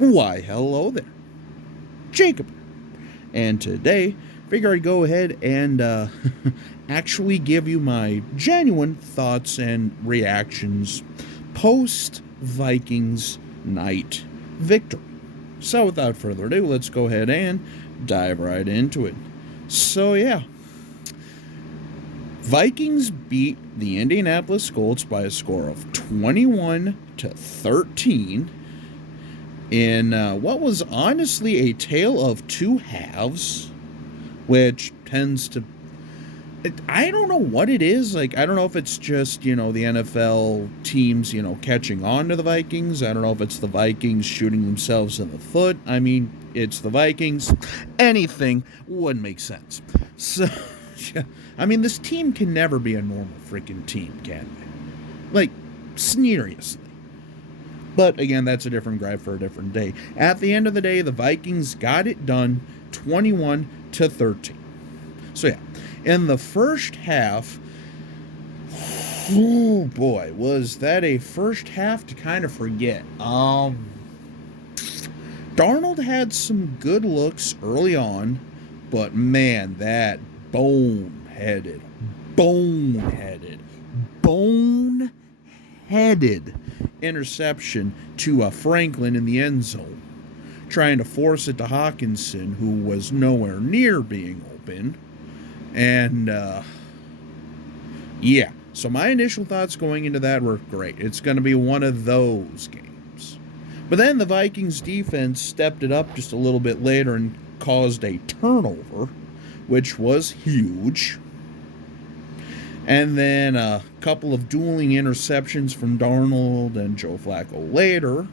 Why, hello there, Jacob. And today, figure I'd go ahead and actually give you my genuine thoughts and reactions post Vikings night victory. So, without further ado, let's go ahead and dive right into it. So, yeah. Vikings beat the Indianapolis Colts by a score of 21-13 in what was honestly a tale of two halves, which tends to... I don't know what it is. I don't know if it's just, the NFL teams, catching on to the Vikings. I don't know if it's the Vikings shooting themselves in the foot. I mean, it's the Vikings. Anything wouldn't make sense. So, I mean, this team can never be a normal freaking team, can they? Seriously. But again, that's a different gripe for a different day. At the end of the day, the Vikings got it done 21-13. So yeah, in the first half, oh boy, was that a first half to kind of forget. Darnold had some good looks early on, but man, that boneheaded interception to Franklin in the end zone, trying to force it to Hawkinson, who was nowhere near being open. And yeah, so my initial thoughts going into that were great. It's going to be one of those games. But then the Vikings defense stepped it up just a little bit later and caused a turnover, which was huge. And then a couple of dueling interceptions from Darnold and Joe Flacco later.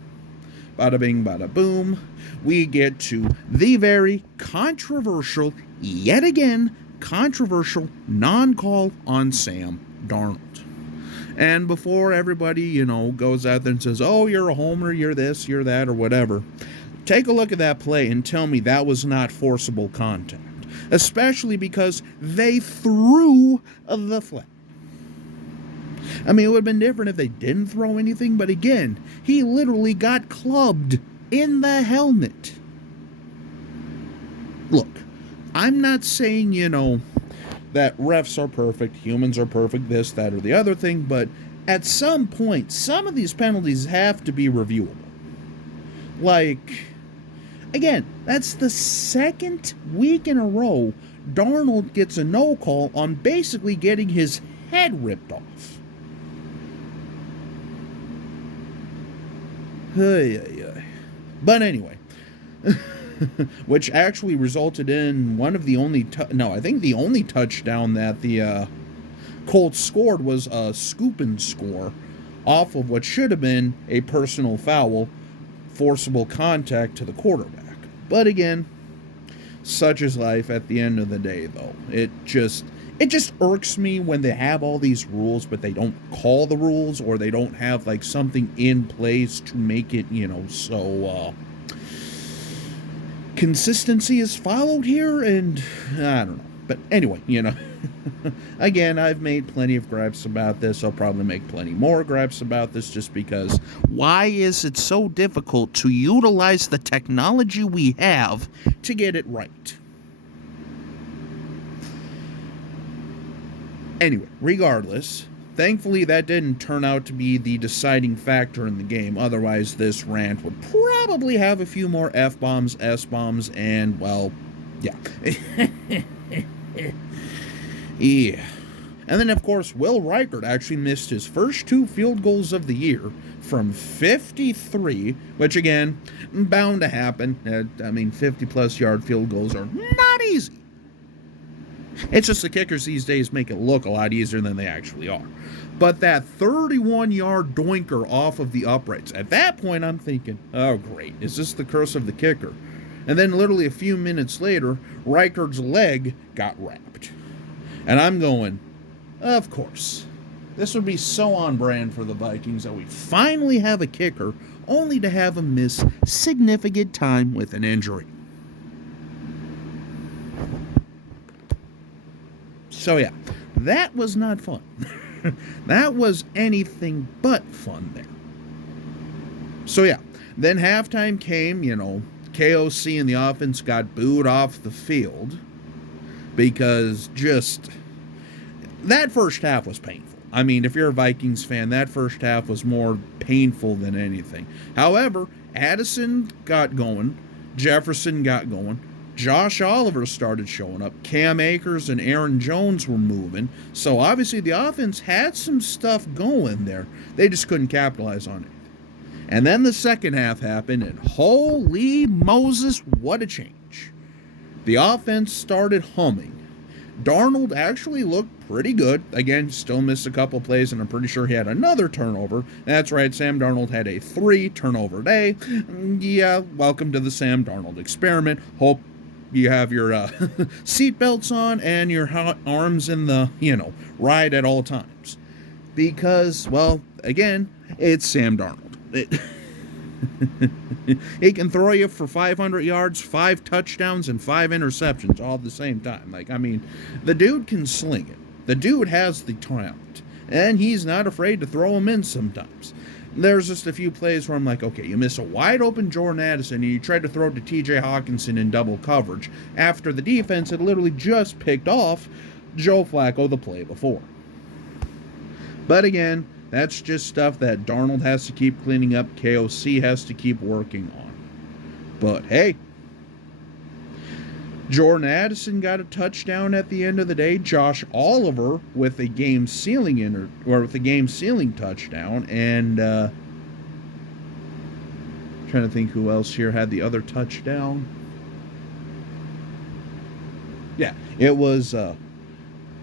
Bada bing, bada boom. We get to the very controversial, yet again, controversial non-call on Sam Darnold. And before everybody, goes out there and says, oh, you're a homer, you're this, you're that, or whatever, take a look at that play and tell me that was not forcible contact. Especially because they threw the flag. I mean, it would have been different if they didn't throw anything, but again, he literally got clubbed in the helmet. Look, I'm not saying, that refs are perfect, humans are perfect, this, that, or the other thing, but at some point, some of these penalties have to be reviewable. Again, that's the second week in a row Darnold gets a no call on basically getting his head ripped off. But anyway, which actually resulted in one of the only, I think the only touchdown that the Colts scored was a scoop and score off of what should have been a personal foul, forcible contact to the quarterback. But again, such is life at the end of the day, though. It just irks me when they have all these rules, but they don't call the rules, or they don't have, something in place to make it, so, consistency is followed here, and I don't know. But anyway, again, I've made plenty of gripes about this. I'll probably make plenty more gripes about this just because why is it so difficult to utilize the technology we have to get it right? Anyway, regardless, thankfully that didn't turn out to be the deciding factor in the game. Otherwise, this rant would probably have a few more F-bombs, S-bombs, and, well, yeah. Yeah. And then, of course, Will Reichert actually missed his first 2 field goals of the year from 53, which, again, bound to happen. 50-plus yard field goals are not easy. It's just the kickers these days make it look a lot easier than they actually are. But that 31-yard doinker off of the uprights, at that point I'm thinking, oh great, is this the curse of the kicker? And then literally a few minutes later, Reichert's leg got wrapped. And I'm going, of course. This would be so on brand for the Vikings that we finally have a kicker, only to have him miss significant time with an injury. So yeah, that was not fun. That was anything but fun there. So yeah, Then halftime came, KOC and the offense got booed off the field because just that first half was painful. I mean, if you're a Vikings fan, that first half was more painful than anything. However, Addison got going, Jefferson got going, Josh Oliver started showing up, Cam Akers and Aaron Jones were moving, so obviously the offense had some stuff going there. They just couldn't capitalize on it. And then the second half happened, and holy Moses, what a change. The offense started humming. Darnold actually looked pretty good. Again, still missed a couple plays, and I'm pretty sure he had another turnover. That's right, Sam Darnold had a 3-turnover day. Yeah, welcome to the Sam Darnold experiment. Hope you have your seatbelts on and your arms in the, ride at all times. Because, well, again, it's Sam Darnold. He can throw you for 500 yards, 5 touchdowns, and 5 interceptions all at the same time. The dude can sling it. The dude has the talent, and he's not afraid to throw them in sometimes. There's just a few plays where I'm like, okay, you miss a wide-open Jordan Addison, and you try to throw to T.J. Hawkinson in double coverage after the defense had literally just picked off Joe Flacco the play before. But again, that's just stuff that Darnold has to keep cleaning up, KOC has to keep working on. But hey, Jordan Addison got a touchdown at the end of the day. Josh Oliver with a game-sealing touchdown, and trying to think who else here had the other touchdown. Yeah, it was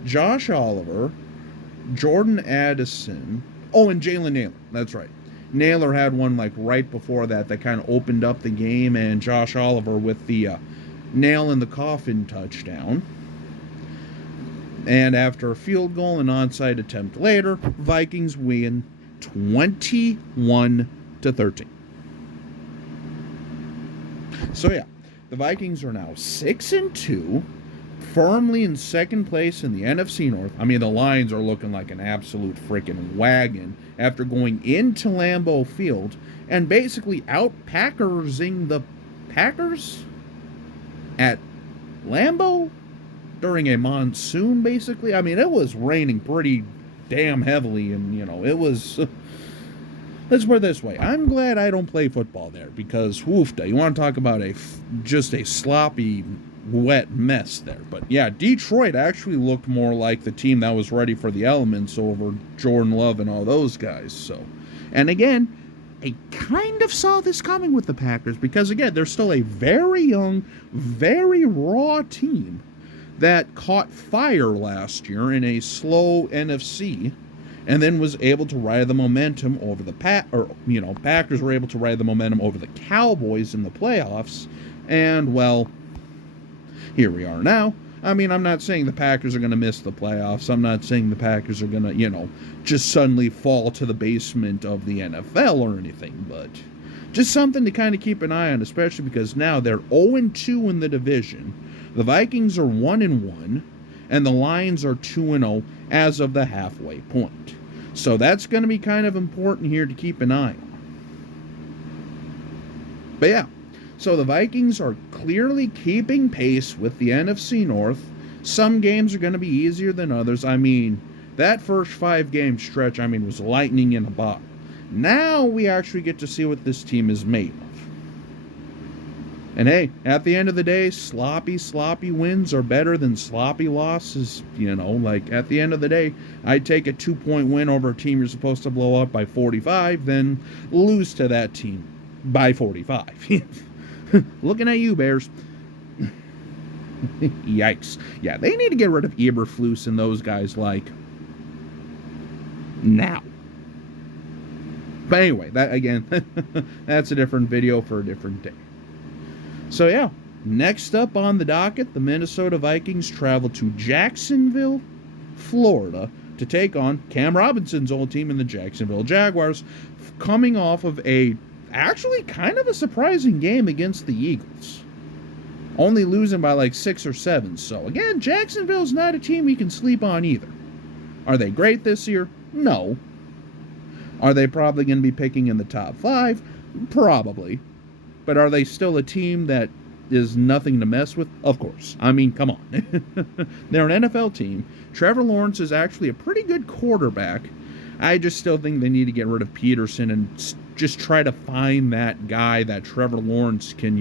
Josh Oliver, Jordan Addison. Oh, and Jalen Naylor. That's right. Naylor had one right before that kind of opened up the game, and Josh Oliver with the nail in the coffin touchdown. And after a field goal and onside attempt later, Vikings win 21-13. So yeah, the Vikings are now 6-2. Firmly in second place in the NFC North. I mean, the Lions are looking like an absolute freaking wagon after going into Lambeau Field and basically out-Packersing the Packers at Lambeau during a monsoon, basically. I mean, it was raining pretty damn heavily, and, it was... Let's put it this way. I'm glad I don't play football there because, woofda, you want to talk about just a sloppy... wet mess there. But yeah, Detroit actually looked more like the team that was ready for the elements over Jordan Love and all those guys. So, and again, I kind of saw this coming with the Packers because again, they're still a very young, very raw team that caught fire last year in a slow NFC and then was able to ride the momentum over the Packers were able to ride the momentum over the Cowboys in the playoffs, and well, here we are now. I mean, I'm not saying the Packers are going to miss the playoffs. I'm not saying the Packers are going to, just suddenly fall to the basement of the NFL or anything, but just something to kind of keep an eye on, especially because now they're 0-2 in the division. The Vikings are 1-1, and the Lions are 2-0 as of the halfway point. So that's going to be kind of important here to keep an eye on. But yeah. So the Vikings are clearly keeping pace with the NFC North. Some games are going to be easier than others. I mean, that first 5-game stretch, was lightning in a bottle. Now we actually get to see what this team is made of. And hey, at the end of the day, sloppy wins are better than sloppy losses. At the end of the day, I'd take a 2-point win over a team you're supposed to blow up by 45 than lose to that team by 45. Looking at you, Bears. Yikes. Yeah, they need to get rid of Eberflus and those guys, now. But anyway, that again, that's a different video for a different day. So yeah, next up on the docket, the Minnesota Vikings travel to Jacksonville, Florida, to take on Cam Robinson's old team in the Jacksonville Jaguars, coming off of actually kind of a surprising game against the Eagles. Only losing by 6 or 7. So again, Jacksonville's not a team you can sleep on either. Are they great this year? No. Are they probably going to be picking in the top 5? Probably. But are they still a team that is nothing to mess with? Of course. I mean, come on. They're an NFL team. Trevor Lawrence is actually a pretty good quarterback. I just still think they need to get rid of Peterson and just try to find that guy that Trevor Lawrence can,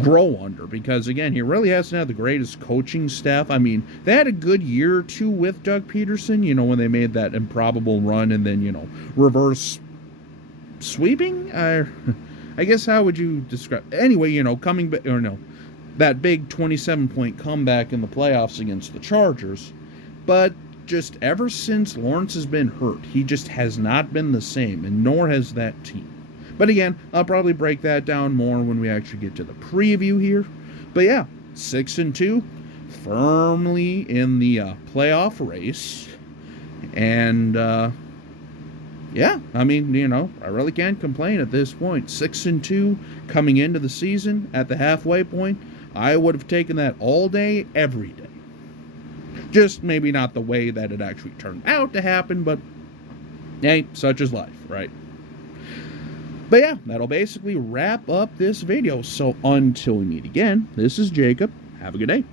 grow under. Because, again, he really hasn't had the greatest coaching staff. I mean, they had a good year or two with Doug Peterson, when they made that improbable run and then, reverse sweeping? I guess how would you describe... Anyway, coming back... Or no. That big 27-point comeback in the playoffs against the Chargers. But just ever since Lawrence has been hurt, he just has not been the same, and nor has that team. But again, I'll probably break that down more when we actually get to the preview here. But yeah, 6-2, firmly in the playoff race. And, yeah, I mean, I really can't complain at this point. 6-2 coming into the season at the halfway point. I would have taken that all day, every day. Just maybe not the way that it actually turned out to happen, but hey, such is life, right? But yeah, that'll basically wrap up this video. So until we meet again, this is Jacob. Have a good day.